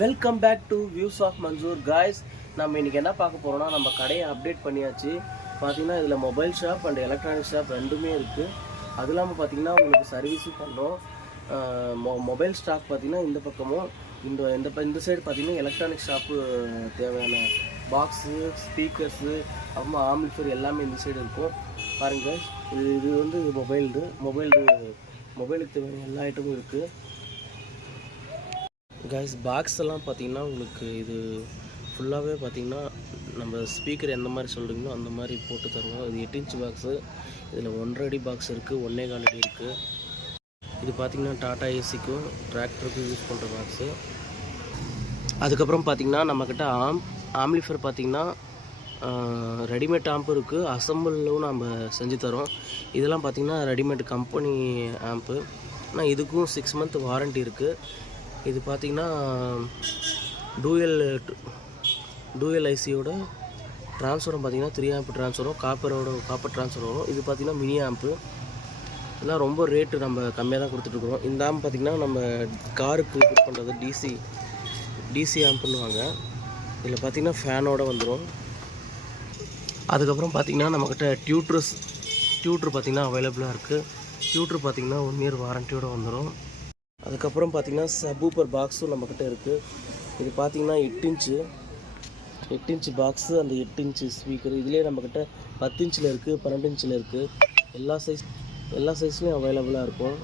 Welcome back to views of Mansoor guys நம்ம இன்னைக்கு என்ன பார்க்க போகிறோம்னா நம்ம கடையை அப்டேட் பண்ணியாச்சு. பார்த்தீங்கன்னா இதில் mobile shop and electronic shop ரெண்டுமே இருக்குது அது இல்லாமல் பார்த்தீங்கன்னா உங்களுக்கு சர்வீஸும் பண்ணுறோம் மொபைல் ஸ்டாக் பார்த்தீங்கன்னா இந்த பக்கமும் இந்த இந்த ப- இந்த சைடு பார்த்தீங்கன்னா எலக்ட்ரானிக் ஷாப்பு தேவையான பாக்ஸு ஸ்பீக்கர்ஸு அப்புறமா ஆம்பிஃபர் எல்லாமே இந்த சைடு இருக்கும். பாருங்கள் இது இது வந்து மொபைல்டு மொபைல்டு மொபைலுக்கு தேவையான எல்லா ஐட்டமும் இருக்குது கைஸ் பாக்ஸ் எல்லாம் பார்த்தீங்கன்னா உங்களுக்கு இது ஃபுல்லாகவே பார்த்தீங்கன்னா நம்ம ஸ்பீக்கர் எந்த மாதிரி சொல்கிறீங்களோ அந்த மாதிரி போட்டு தருவோம். இது எட்டு இன்ச் பாக்ஸு இதில் ஒன்றரை அடி பாக்ஸ் இருக்குது ஒன்றே கால் அடி இருக்குது இது பார்த்திங்கன்னா டாட்டா ஏசிக்கும் டிராக்டருக்கும் யூஸ் பண்ணுற பாக்ஸு அதுக்கப்புறம் பார்த்தீங்கன்னா நம்மக்கிட்ட ஆம் ஆம்லிஃபர் பார்த்திங்கன்னா ரெடிமேட் ஆம்பு இருக்குது அசம்பிளும் நம்ம செஞ்சு தரோம். இதெல்லாம் பார்த்தீங்கன்னா ரெடிமேட் கம்பெனி ஆம்பு ஆனால் இதுக்கும் சிக்ஸ் மந்த் வாரண்ட்டி இருக்குது இது பார்த்தீங்கன்னா டூயல் டூயல் ஐசியோட ட்ரான்ஸ்ஃபரும் பார்த்திங்கன்னா த்ரீ ஆம்ப் ட்ரான்ஸ்ஃபரும் காப்பரோட காப்பர் ட்ரான்ஸ்ஃபர் வரும். இது பார்த்தீங்கன்னா மினி ஆம்ப்பு இதெல்லாம் ரொம்ப ரேட்டு நம்ம கம்மியாக தான் கொடுத்துட்ருக்குறோம் இந்த ஆம்ப் பார்த்தீங்கன்னா நம்ம காருக்கு ஃபிட் பண்ணுறது டிசி டிசி ஆம்ப்புன்னுவாங்க இதில் பார்த்தீங்கன்னா ஃபேனோட வந்துடும் அதுக்கப்புறம் பார்த்தீங்கன்னா நம்மக்கிட்ட டியூட்ரஸ் டியூட்ரு பார்த்தீங்கன்னா அவைலபிளாக இருக்குது டியூட்ரு பார்த்திங்கன்னா ஒன் இயர் வாரண்டியோட வந்துடும் அதுக்கப்புறம் பார்த்தீங்கன்னா சபூப்பர் பாக்ஸும் நம்மக்கிட்ட இருக்குது இது பார்த்திங்கன்னா எட்டு இன்ச்சு. எட்டு இன்ச்சு பாக்ஸு அந்த எட்டு இன்ச்சு ஸ்பீக்கர். இதுலேயே நம்மக்கிட்ட பத்து இன்ச்சில் இருக்குது பன்னெண்டு இன்ச்சில் இருக்குது எல்லா சைஸ் எல்லா சைஸ்லேயும் அவைலபிளாக இருக்கும்.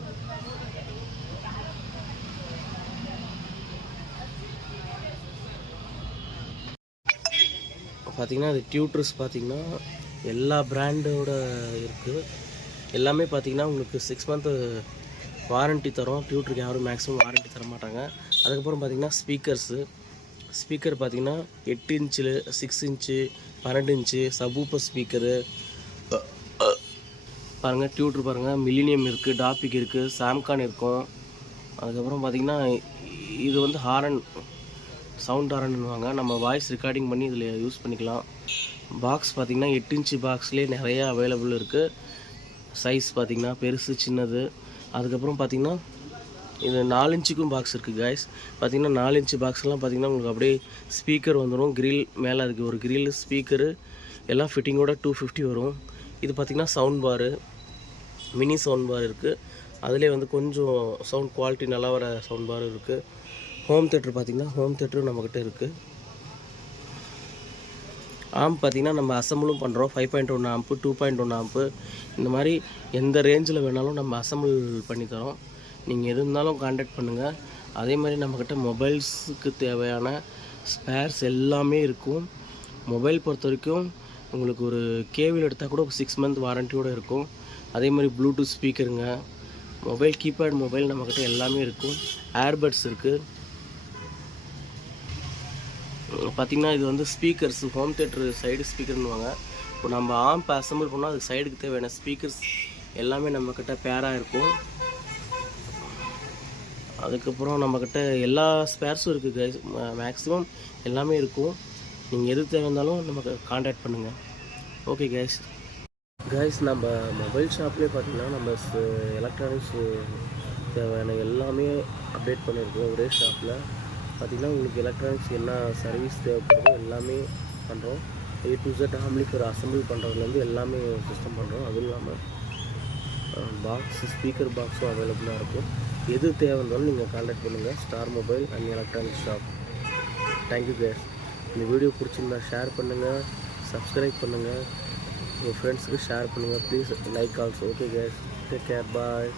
பார்த்தீங்கன்னா அது டியூட்ரஸ் பார்த்தீங்கன்னா எல்லா பிராண்டோட இருக்குது எல்லாமே பார்த்தீங்கன்னா உங்களுக்கு சிக்ஸ் மந்த்து வாரண்டி தரோம். டியூட்டருக்கு யாரும் மேக்ஸிமம் வாரண்டி தர மாட்டாங்க. அதுக்கப்புறம் பார்த்தீங்கன்னா ஸ்பீக்கர்ஸு ஸ்பீக்கர் பார்த்திங்கன்னா எட்டு இன்ச்சில் சிக்ஸ் இன்ச்சு பன்னெண்டு இன்ச்சு சபூப்பர் ஸ்பீக்கரு பாருங்கள் டியூட்ரு பாருங்கள் மில்லினியம் இருக்குது டாபிக் இருக்குது சாம்கான் இருக்கும் அதுக்கப்புறம் பார்த்தீங்கன்னா இது வந்து ஹாரன் சவுண்ட் ஹாரன்னுவாங்க நம்ம வாய்ஸ் ரெக்கார்டிங் பண்ணி இதில் யூஸ் பண்ணிக்கலாம். பாக்ஸ் பார்த்தீங்கன்னா எட்டு இன்ச்சு பாக்ஸ்லேயே நிறையா அவைலபிள் இருக்குது சைஸ் பார்த்தீங்கன்னா பெருசு சின்னது. அதுக்கப்புறம் பார்த்தீங்கன்னா இது நாலு இன்ச்சுக்கும் பாக்ஸ் இருக்குது காய்ஸ் பார்த்திங்கன்னா நாலு இன்ச்சு பாக்ஸ்லாம் பார்த்தீங்கன்னா உங்களுக்கு அப்படியே ஸ்பீக்கர் வந்துடும் கிரில் மேலே இருக்குது ஒரு கிரில் ஸ்பீக்கரு எல்லாம் ஃபிட்டிங்கோட டூ ஃபிஃப்டி வரும். இது பார்த்திங்கன்னா சவுண்ட் பாரு மினி சவுண்ட் பார் இருக்குது அதிலே வந்து கொஞ்சம் சவுண்ட் குவாலிட்டி நல்லா வர சவுண்ட் பார் இருக்குது ஹோம் தேட்டர் பார்த்திங்கன்னா ஹோம் தேட்டரும் நம்மக்கிட்ட இருக்குது ஆம்ப் பார்த்தீங்கன்னா நம்ம அசம்பிளும் பண்ணுறோம் five point one amp two point one amp இந்த மாதிரி எந்த ரேஞ்சில் வேணாலும் நம்ம அசம்பிள் பண்ணி தரோம். நீங்கள் எது இருந்தாலும் காண்டாக்ட் பண்ணுங்கள் அதே மாதிரி நம்மக்கிட்ட மொபைல்ஸுக்கு தேவையான ஸ்பேர்ஸ் எல்லாமே இருக்கும். மொபைல் பொறுத்த வரைக்கும் உங்களுக்கு ஒரு கேவில் எடுத்தால் கூட சிக்ஸ் மந்த் வாரண்டியோடு இருக்கும். அதே மாதிரி ப்ளூடூத் ஸ்பீக்கருங்க மொபைல் கீபேட் மொபைல் நம்மக்கிட்ட எல்லாமே இருக்கும். ஏர்பட்ஸ் இருக்குது பார்த்தீங்கன்னா இது வந்து ஸ்பீக்கர்ஸ் ஹோம் தேட்டர் சைடு ஸ்பீக்கர்னுவாங்க இப்போ நம்ம ஆம்ப் அசம்பிள் பண்ணால் அது சைடுக்கு தேவையான ஸ்பீக்கர்ஸ் எல்லாமே நம்மக்கிட்ட பேராக இருக்கும் அதுக்கப்புறம் நம்மக்கிட்ட எல்லா ஸ்பேர்ஸும் இருக்குது கைஸ் மேக்ஸிமம் எல்லாமே இருக்கும். நீங்கள் எது தேவைந்தாலும் நமக்கு காண்டாக்ட் பண்ணுங்கள் ஓகே கைஸ் கைஸ் நம்ம மொபைல் ஷாப்லேயே பார்த்தீங்கன்னா நம்ம எலக்ட்ரானிக்ஸ் தேவையான எல்லாமே அப்டேட் பண்ணியிருக்கோம் ஒரே ஷாப்பில் பார்த்திங்கன்னா உங்களுக்கு எலக்ட்ரானிக்ஸ் என்ன சர்வீஸ் தேவைப்படுதோ எல்லாமே பண்ணுறோம் A to Z amplifier assemble பண்ணுறதுலேருந்து எல்லாமே சிஸ்டம் பண்ணுறோம் அதுவும் இல்லாமல் பாக்ஸ் ஸ்பீக்கர் பாக்ஸும் அவைலபிளாக இருக்கும். எது தேவை இருந்தாலும் நீங்கள் காண்டாக்ட் பண்ணுங்கள் star mobile and electronic shop thank you guys இந்த வீடியோ பிடிச்சிருந்தா ஷேர் பண்ணுங்கள் சப்ஸ்கிரைப் பண்ணுங்கள் உங்கள் ஃப்ரெண்ட்ஸுக்கு ஷேர் பண்ணுங்கள் please like also okay guys take care bye